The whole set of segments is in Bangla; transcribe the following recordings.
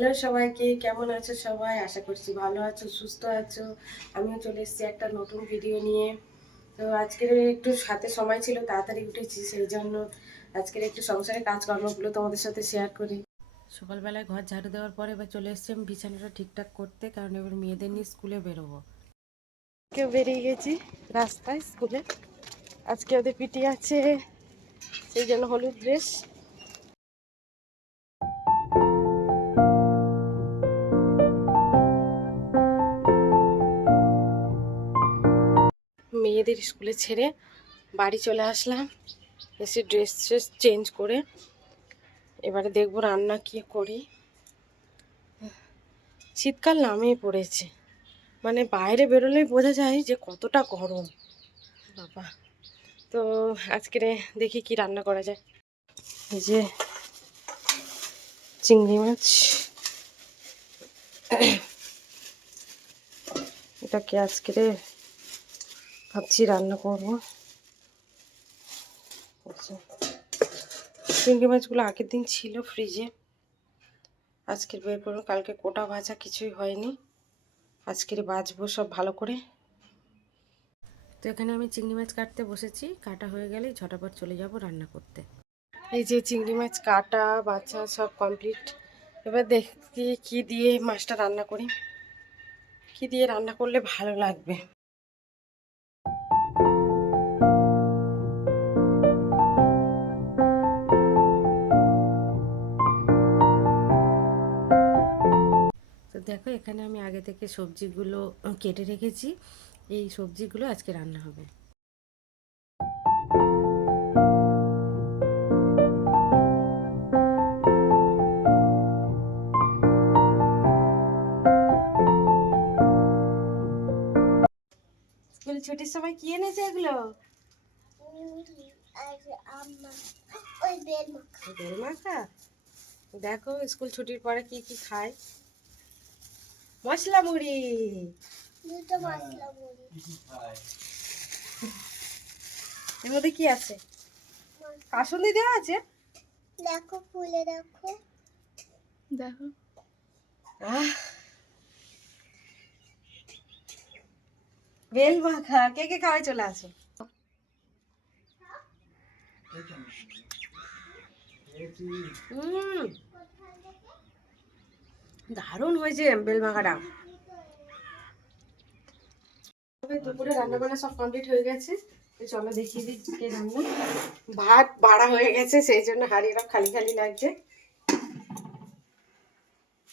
হ্যালো সবাইকে কেমন আছো সবাই? আশা করছি ভালো আছো সুস্থ আছো। আমিও চলে এসেছি একটা নতুন ভিডিও নিয়ে। তো আজকের একটু হাতে সময় ছিল তাড়াতাড়ি উঠেছি সেই জন্য আজকের একটু সংসারের কাজকর্মগুলো তোমাদের সাথে শেয়ার করি। সকালবেলায় ঘর ঝাড়ু দেওয়ার পরে এবার চলে এসেছি আমি বিছানাটা ঠিকঠাক করতে কারণ এবার মেয়েদের নিয়ে স্কুলে বেরোবো। কেউ বেরিয়ে গেছি রাস্তায় স্কুলে। আজকে ওদের পিটি আছে সেই জন্য হলুদ ড্রেস মেয়েদের স্কুলে ছেড়ে বাড়ি চলে আসলাম। এসে ড্রেস ট্রেস চেঞ্জ করে এবারে দেখব রান্না কি করি। শীতকাল নামেই পড়েছে। মানে বাইরে বেরোলেই বোঝা যায় যে কতটা গরম। বাবা। তো আজকে দেখি কি রান্না করা যায়। এই যে চিংড়ি মাছ। এটাকে আজকে ভাবছি রান্না করব। চিংড়ি মাছগুলো আগের দিন ছিল ফ্রিজে, আজকের বের করব কালকে কোটা ভাজা কিছুই হয়নি, আজকের বাজবো সব ভালো করে। তো এখানে আমি চিংড়ি মাছ কাটতে বসেছি, কাটা হয়ে গেলে ঝটাপট চলে যাব রান্না করতে। এই যে চিংড়ি মাছ কাটা, বাছা সব কমপ্লিট, এবার দেখি কি দিয়ে মাছটা রান্না করি। কি দিয়ে রান্না করলে ভালো লাগবে? দেখো এখানে আমি আগে থেকে সবজিগুলো কেটে রেখেছি। এই সবজিগুলো আজকে রান্না হবে। স্কুল ছুটির সময় কি এনেছে এগুলো? দেখো স্কুল ছুটির পরে কি কি খায়? মশলা মুড়ি দুটো মশলা মুড়ি এর মধ্যে কি আছে? কাসুন্দি দেওয়া আছে? দেখো ফুলে দেখো। দেখো। আহ। বেল মাখা কে কে খাওয়াই চলে আসো। উম, দারুণ হয়েছে বেল মাখাটা তবে দুপুরে রান্না বান্না সব কমপ্লিট হয়ে গেছে। চলো দেখিয়ে কে রান্না। ভাত বাড়া হয়ে গেছে, সেই জন্য হাড়িটা খালি খালি লাগছে।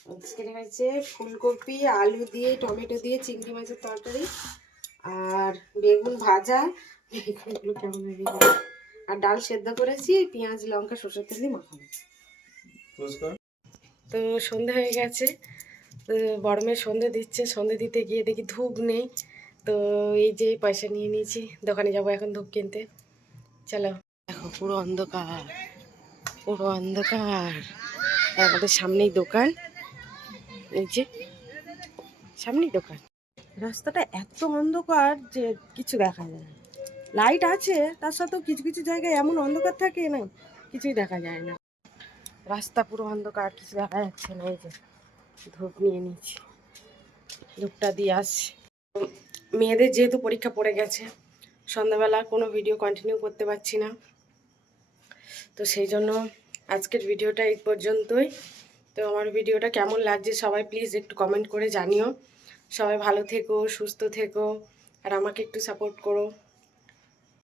আজকে হয়েছে ফুলকপি, আলু দিয়ে, টমেটো দিয়ে, চিংড়ি মাছের তরকারি আর বেগুন ভাজা। বেগুনগুলো কেমন হয়ে গেছে? আর ডাল সেদ্ধ করেছি, পেঁয়াজ, লঙ্কা, সরষের তেল দিয়ে মাখানো। তো সন্ধে হয়ে গেছে। তো মেয়ে সন্ধে দিচ্ছে, সন্ধে দিতে গিয়ে দেখি ধূপ নেই। তো এই যে পয়সা নিয়ে নিয়েছি, দোকানে যাব এখন ধূপ কিনতে। চলো। দেখো, পুরো অন্ধকার পুরো অন্ধকার। আমাদের সামনেই দোকান। এই যে, সামনেই দোকান। রাস্তাটা এত অন্ধকার যে কিছু দেখা যায় না। লাইট আছে, তার সাথেও কিছু কিছু জায়গায় এমন অন্ধকার থাকে না, কিছুই দেখা যায় না। রাস্তা পুরো অন্ধকার, কিছু দেখা যাচ্ছে না, এই যে ধূপ নিয়ে নিচ্ছি। ধূপটা দিয়ে আসছি। মেয়েদের যেহেতু পরীক্ষা পড়ে গেছে, সন্ধ্যাবেলা কোনো ভিডিও কন্টিনিউ করতে পারছি না। তো সেই জন্য আজকের ভিডিওটা এই পর্যন্তই। তো আমার ভিডিওটা কেমন লাগছে সবাই প্লিজ একটু কমেন্ট করে জানিও। সবাই ভালো থেকো, সুস্থ থেকো, আর আমাকে একটু সাপোর্ট করো।